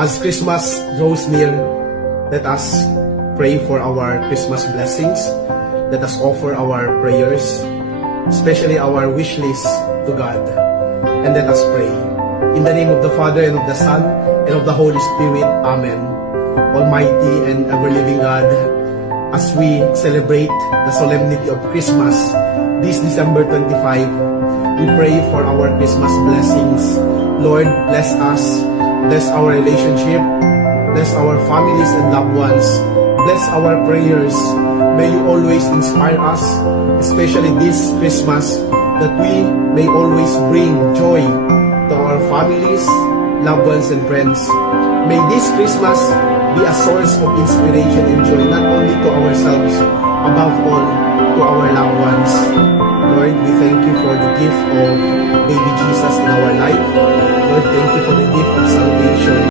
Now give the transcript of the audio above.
As Christmas draws near, let us pray for our Christmas blessings. Let us offer our prayers, especially our wish list to God. And let us pray. In the name of the Father, and of the Son, and of the Holy Spirit. Amen. Almighty and ever-living God, as we celebrate the solemnity of Christmas this December 25, we pray for our Christmas blessings. Lord, bless us, bless our relationship, bless our families and loved ones, bless our prayers. May you always inspire us, especially this Christmas, that we may always bring joy to our families, loved ones, and friends. May this Christmas be a source of inspiration and joy, not only to ourselves, above all, to our loved ones. Lord, we thank you for the gift of baby Jesus in our life. Lord, thank you for the gift of salvation.